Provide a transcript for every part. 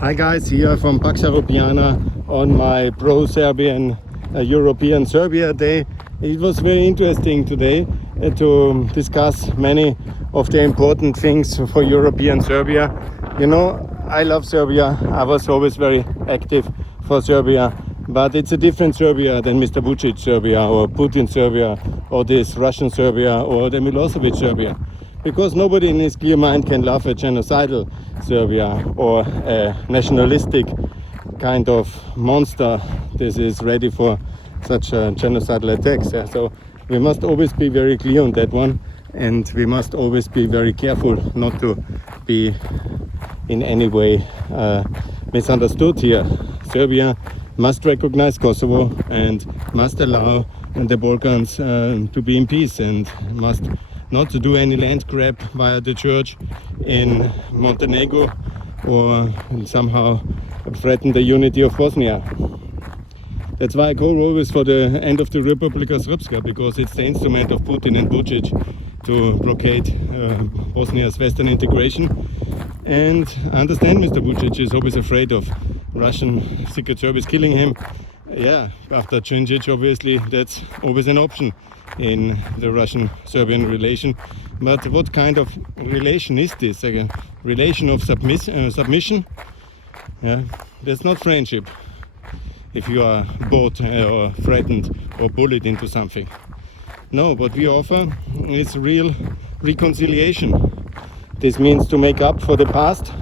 Hi guys, here from Pax Europiana on my pro-Serbian European Serbia day. It was very interesting today to discuss many of the important things for European Serbia. You know, I love Serbia. I was always very active for Serbia, but it's a different Serbia than Mr. Vucic Serbia or Putin Serbia or this Russian Serbia or the Milosevic Serbia. Because nobody in his clear mind can love a genocidal Serbia or a nationalistic kind of monster. This is ready for such genocidal attacks. So we must always be very clear on that one, and we must always be very careful not to be in any way misunderstood here. Serbia must recognize Kosovo and must allow the Balkans to be in peace, and must not to do any land grab via the church in Montenegro or somehow threaten the unity of Bosnia. That's why I call always for the end of the Republika Srpska, because it's the instrument of Putin and Vucic to blockade Bosnia's western integration. And I understand Mr. Vucic is always afraid of Russian secret service killing him. Yeah, after Djindjic, obviously that's always an option in the Russian-Serbian relation. But what kind of relation is this? A relation of submission? Yeah, that's not friendship if you are bought or threatened or bullied into something. No, what we offer is real reconciliation. This means to make up for the past,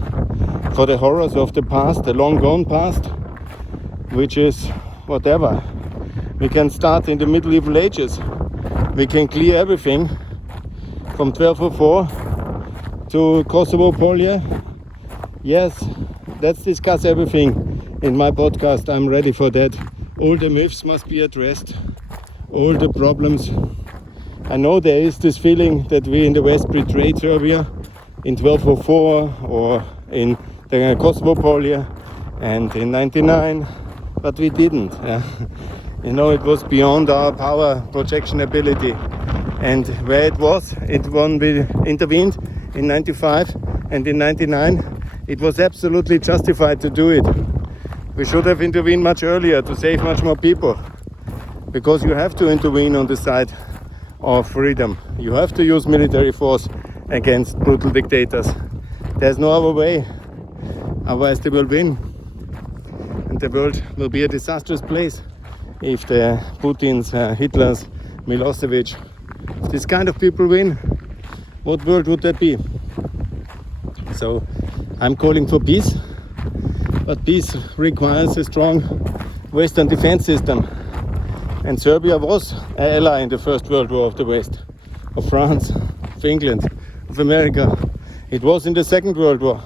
for the horrors of the past, the long gone past, which is whatever. We can start in the medieval ages. We can clear everything from 1204 to Kosovo Polia. Yes, let's discuss everything in my podcast. I'm ready for that. All the myths must be addressed, all the problems. I know there is this feeling that we in the West betrayed Serbia in 1204 or in the Kosovo Polia and in 99, but we didn't. You know, it was beyond our power projection ability. And where it was, when we intervened in 95 and in 99, it was absolutely justified to do it. We should have intervened much earlier to save much more people. Because you have to intervene on the side of freedom. You have to use military force against brutal dictators. There's no other way. Otherwise they will win. And the world will be a disastrous place. If the Putins, Hitlers, Milosevic, if this kind of people win, what world would that be? So I'm calling for peace, but peace requires a strong Western defense system. And Serbia was an ally in the First World War of the West, of France, of England, of America. It was in the Second World War,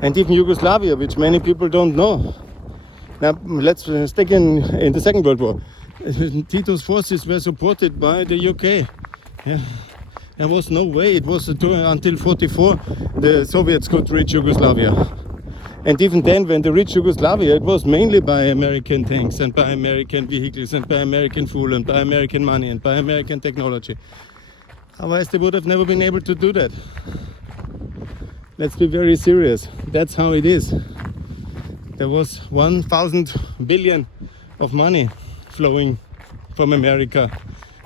and even Yugoslavia, which many people don't know. Now, let's stick in the Second World War. Tito's forces were supported by the UK. Yeah. There was no way. It was until 44 the Soviets could reach Yugoslavia. And even then, when they reached Yugoslavia, it was mainly by American tanks and by American vehicles and by American fuel and by American money and by American technology. Otherwise, they would have never been able to do that. Let's be very serious. That's how it is. There was 1,000 billion of money flowing from America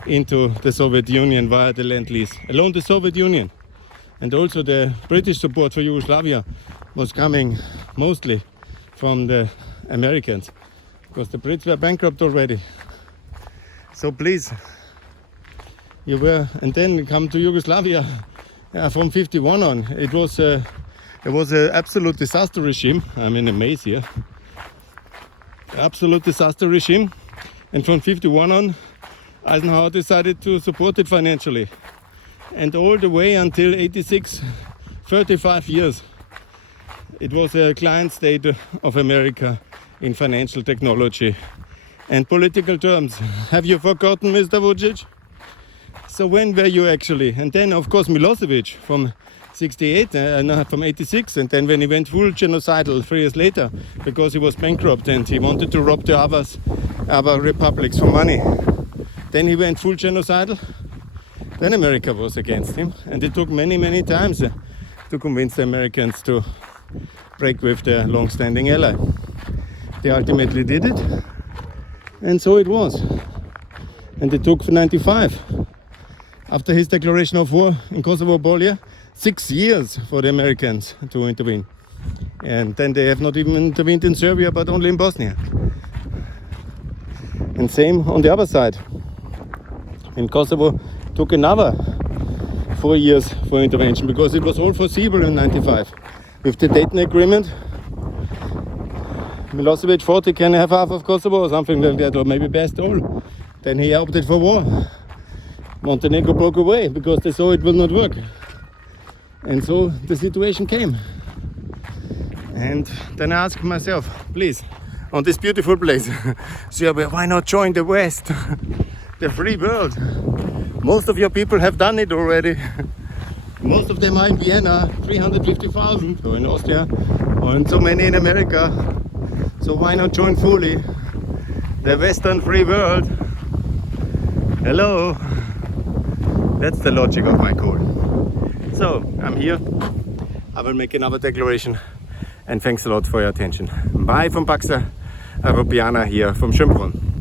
into the Soviet Union via the Lend-Lease. Alone the Soviet Union. And also the British support for Yugoslavia was coming mostly from the Americans, because the Brits were bankrupt already. So please, and then we come to Yugoslavia from 51 on. It was an absolute disaster regime. I'm in a maze here. Absolute disaster regime. And from 51 on, Eisenhower decided to support it financially. And all the way until 86, 35 years, it was a client state of America in financial technology and political terms. Have you forgotten, Mr. Vucic? So when were you actually? And then, of course, Milosevic from 68, from 86, and then when he went full genocidal 3 years later, because he was bankrupt and he wanted to rob the other republics for money. Then he went full genocidal. Then America was against him, and it took many, many times to convince the Americans to break with their long-standing ally. They ultimately did it, and so it was. And it took 95, after his declaration of war in Kosovo-Bosnia, 6 years for the Americans to intervene. And then they have not even intervened in Serbia, but only in Bosnia. And same on the other side. In Kosovo took another 4 years for intervention, because it was all foreseeable in 95. With the Dayton Agreement, Milosevic thought he can have half of Kosovo or something like that, or maybe best all. Then he opted for war. Montenegro broke away because they saw it will not work. And so the situation came. And then I asked myself, please, on this beautiful place, Serbia, why not join the West, the free world? Most of your people have done it already. Most of them are in Vienna, 350,000, or in Austria, or in so many in America. So why not join fully the Western free world? Hello, that's the logic of my call. So I'm here, I will make another declaration, and thanks a lot for your attention. Bye from Paxa Europeana here from Schönbrunn.